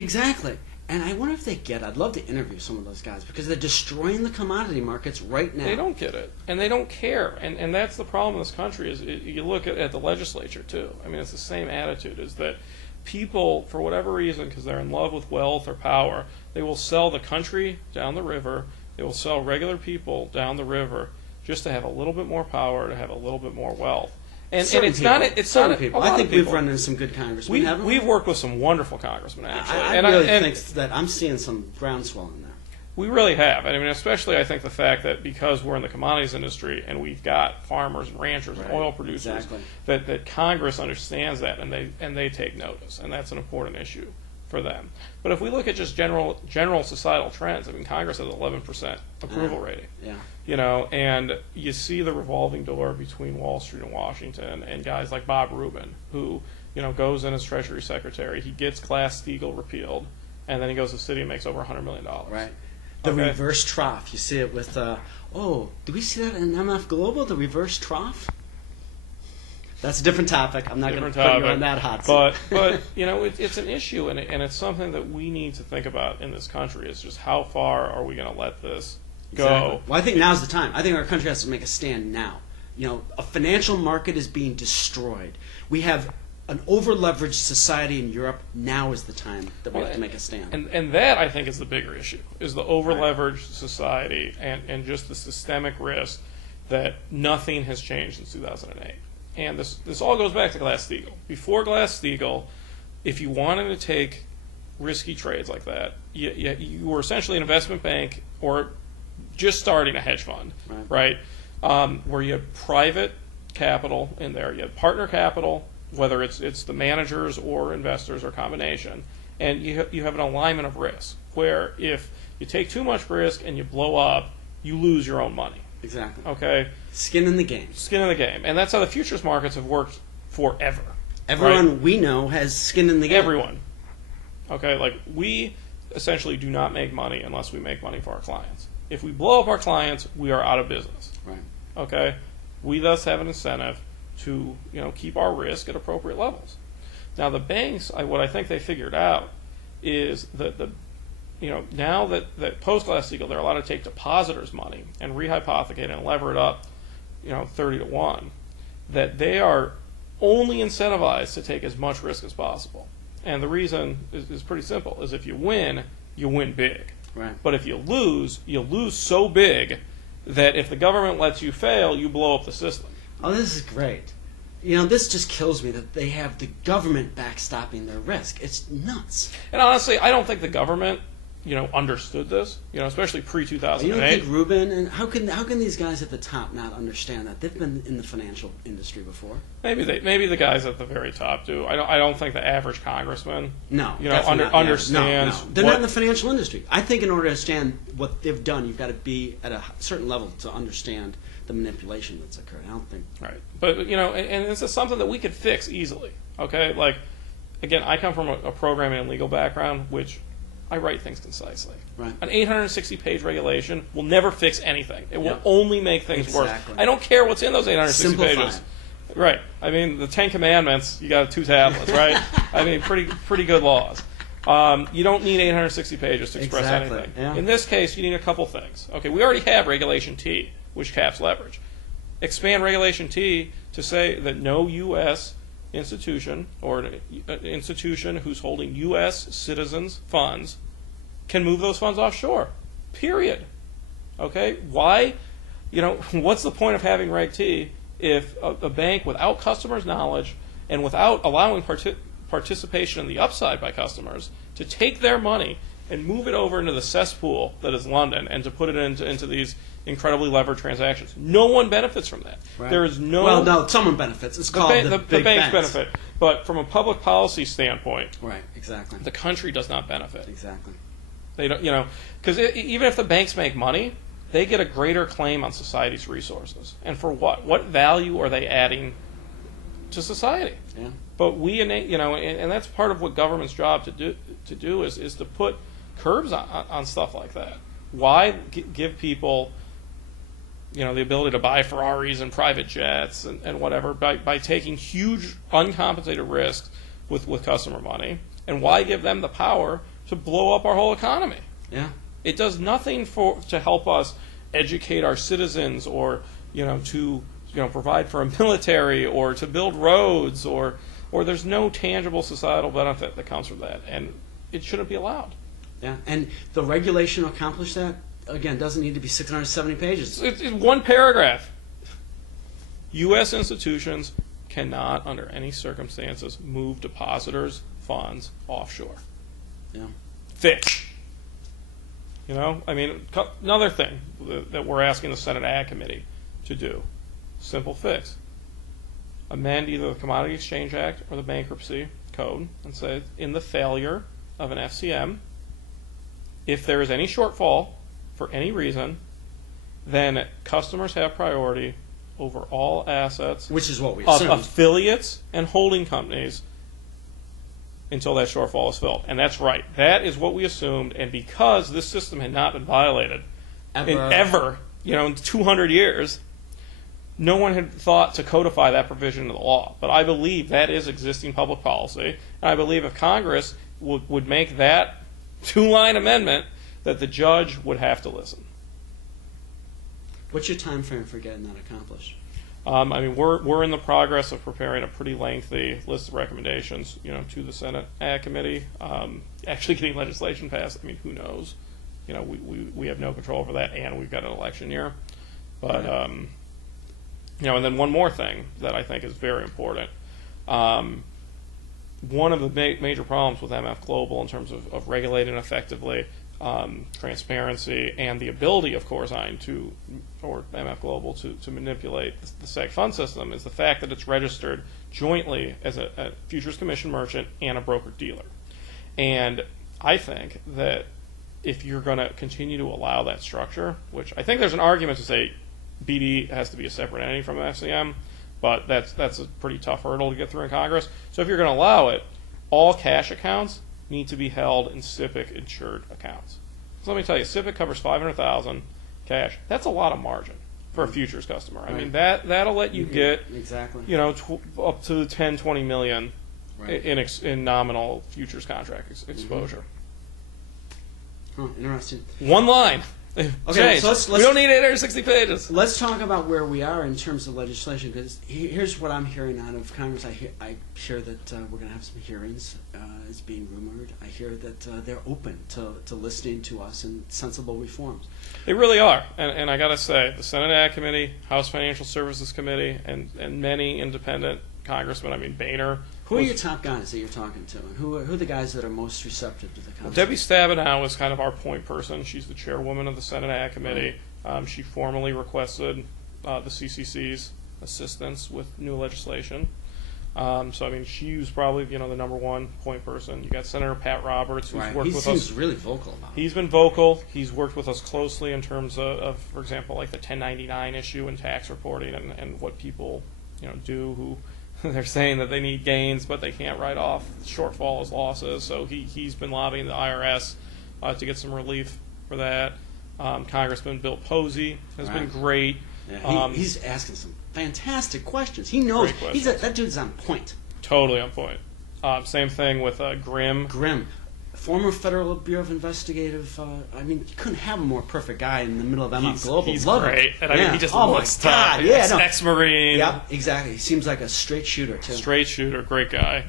Exactly. And I wonder if they get it. I'd love to interview some of those guys because they're destroying the commodity markets right now. They don't get it, and they don't care, and that's the problem in this country. Is you look at the legislature too. I mean, it's the same attitude. Is that people, for whatever reason, because they're in love with wealth or power, they will sell the country down the river. They will sell regular people down the river just to have a little bit more power, to have a little bit more wealth. And it's people. not. It's certain not people. A lot I think of people. we've run into some good congressmen. haven't we? We've worked with some wonderful congressmen, actually. I really think that I'm seeing some groundswell in there. We really have. I mean, especially I think the fact that because we're in the commodities industry and we've got farmers and ranchers and oil producers, that Congress understands that and they take notice, and that's an important issue for them. But if we look at just general societal trends, I mean, Congress has 11% approval rating. Yeah. You know, and you see the revolving door between Wall Street and Washington, and guys like Bob Rubin, who goes in as Treasury Secretary, he gets Glass-Steagall repealed, and then he goes to the city and makes over $100 million. Right. The reverse trough. You see it with, do we see that in MF Global, the reverse trough? That's a different topic. I'm not going to put you on that hot seat. But it's an issue, and it's something that we need to think about in this country, is just how far are we going to let this go? Exactly. Well, I think now's the time. I think our country has to make a stand now. A financial market is being destroyed. We have an over-leveraged society in Europe. Now is the time that we have to make a stand. And that, I think, is the bigger issue, is the over-leveraged society and just the systemic risk that nothing has changed since 2008. And this all goes back to Glass-Steagall. Before Glass-Steagall, if you wanted to take risky trades like that, you were essentially an investment bank or just starting a hedge fund, right? Where you had private capital in there. You had partner capital, whether it's the managers or investors or combination, and you have an alignment of risk, where if you take too much risk and you blow up, you lose your own money. Exactly. Okay? Skin in the game. Skin in the game. And that's how the futures markets have worked forever. Everyone we know has skin in the game. Everyone. Okay? Like, we essentially do not make money unless we make money for our clients. If we blow up our clients, we are out of business. Right. Okay? We thus have an incentive to keep our risk at appropriate levels. Now, the banks, what I think they figured out is that now that post Glass-Steagall, they're allowed to take depositors' money and rehypothecate and lever it up, 30 to 1, that they are only incentivized to take as much risk as possible. And the reason is pretty simple, is if you win big. Right. But if you lose so big that if the government lets you fail, you blow up the system. Oh, this is great. This just kills me that they have the government backstopping their risk. It's nuts. And honestly, I don't think the government understood this, especially pre-2008. You don't think Rubin, and how can these guys at the top not understand that? They've been in the financial industry before. Maybe the guys at the very top do. I don't think the average congressman understands. No. They're not in the financial industry. I think in order to understand what they've done, you've got to be at a certain level to understand the manipulation that's occurred. I don't think. Right. But and this is something that we could fix easily. Okay. Like, again, I come from a programming and legal background, which I write things concisely. Right. An 860-page regulation will never fix anything. It will only make things worse. Exactly. I don't care what's in those 860 Simplify. pages. Right. I mean, the Ten Commandments, you got 2 tablets, right? I mean, pretty good laws. You don't need 860 pages to express anything. Yeah. In this case, you need a couple things. Okay, we already have Regulation T, which caps leverage. Expand Regulation T to say that no U.S. institution or an institution who's holding U.S. citizens' funds can move those funds offshore. Period. Okay? Why? What's the point of having Reg T if a bank without customers' knowledge and without allowing participation in the upside by customers to take their money and move it over into the cesspool that is London and to put it into these incredibly levered transactions? No one benefits from that. Right. There is no. Well, no, someone benefits. It's called the big banks banks. benefit, but from a public policy standpoint, Right. Exactly. the country does not benefit. Exactly. They don't, because even if the banks make money, they get a greater claim on society's resources. And for what? What value are they adding to society? Yeah. But we, and that's part of what government's job to do is to put curbs on stuff like that. Why give people, the ability to buy Ferraris and private jets and whatever by taking huge uncompensated risks with customer money? And why give them the power to blow up our whole economy? Yeah. It does nothing to help us educate our citizens, or to provide for a military, or to build roads, or there's no tangible societal benefit that comes from that, and it shouldn't be allowed. Yeah, and the regulation to accomplish that, again, doesn't need to be 670 pages. It's one paragraph. U.S. institutions cannot, under any circumstances, move depositors' funds offshore. Yeah. Fix. Another thing that we're asking the Senate Ag Committee to do, simple fix. Amend either the Commodity Exchange Act or the Bankruptcy Code and say, in the failure of an FCM, if there is any shortfall for any reason, then customers have priority over all assets, which is what we of assumed. affiliates and holding companies until that shortfall is filled. And that's right. That is what we assumed. And because this system had not been violated in 200 years, no one had thought to codify that provision into the law. But I believe that is existing public policy. And I believe if Congress would make that 2-line amendment, that the judge would have to listen. What's your time frame for getting that accomplished? We're in the progress of preparing a pretty lengthy list of recommendations, to the Senate Ag Committee. Actually getting legislation passed, who knows? We have no control over that, and we've got an election year. But and then one more thing that I think is very important. One of the major problems with MF Global in terms of regulating effectively, transparency, and the ability of Corzine or MF Global to manipulate the SEC fund system is the fact that it's registered jointly as a futures commission merchant and a broker-dealer. And I think that if you're going to continue to allow that structure, which I think there's an argument to say BD has to be a separate entity from FCM, but that's a pretty tough hurdle to get through in Congress. So if you're going to allow it, all cash accounts need to be held in SIPC insured accounts. So let me tell you, SIPC covers $500,000 cash. That's a lot of margin for a futures customer. Right. That'll let you get exactly up to 10, 20 million right. in nominal futures contract exposure. Huh, interesting. One line. Okay, so let's we don't need 860 pages. Let's talk about where we are in terms of legislation, because here's what I'm hearing out of Congress. I hear that we're going to have some hearings. It's being rumored. I hear that they're open to listening to us and sensible reforms. They really are. And I got to say, the Senate Ag Committee, House Financial Services Committee, and many independent congressmen, Boehner. Who are your top guys that you're talking to? And who are the guys that are most receptive to the conversation? Debbie Stabenow is kind of our point person. She's the chairwoman of the Senate Ag Committee. Right. She formally requested the CCC's assistance with new legislation. She was probably the number one point person. You got Senator Pat Roberts, who's worked with us. He seems really vocal about it. He's been vocal. He's worked with us closely in terms of, for example, like the 1099 issue in tax reporting and what people do who they're saying that they need gains, but they can't write off shortfall as losses. So he's been lobbying the IRS to get some relief for that. Congressman Bill Posey has been great. Yeah, he's asking some fantastic questions. He knows. That dude's on point. Totally on point. Same thing with Grimm. Former Federal Bureau of Investigative. You couldn't have a more perfect guy in the middle of MF Global. He's Love great. Him. And he just looks tough. Yeah, Ex-Marine. Yep, exactly. He seems like a straight shooter, too. Straight shooter, great guy.